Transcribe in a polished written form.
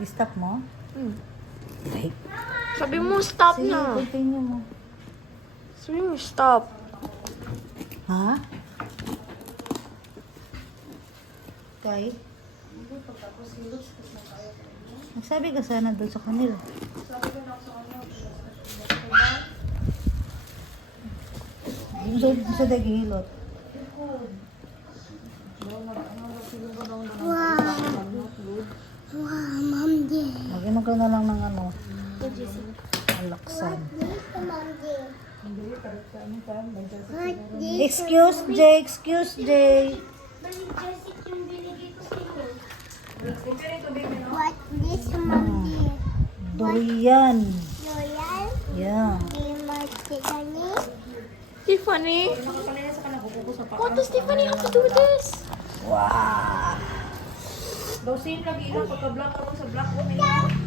I-stop mo? Ay. Sabi mo, stop Sige, na. continue mo. Sabi mo, stop. Ha? Kay? Nagsabi ka sana doon sa kanila. Sa dagihilot. Wow, Mom dear. Mag-inom ka na lang ng ano, alaksan. Excuse Jay, excuse Jay. What this, Mom dear? Durian. Loyal? Yeah. Tiffany? Tiffany? What does Tiffany have to do with this? Wow. Daw same lagi lang pagka-black ako sa black ko nila.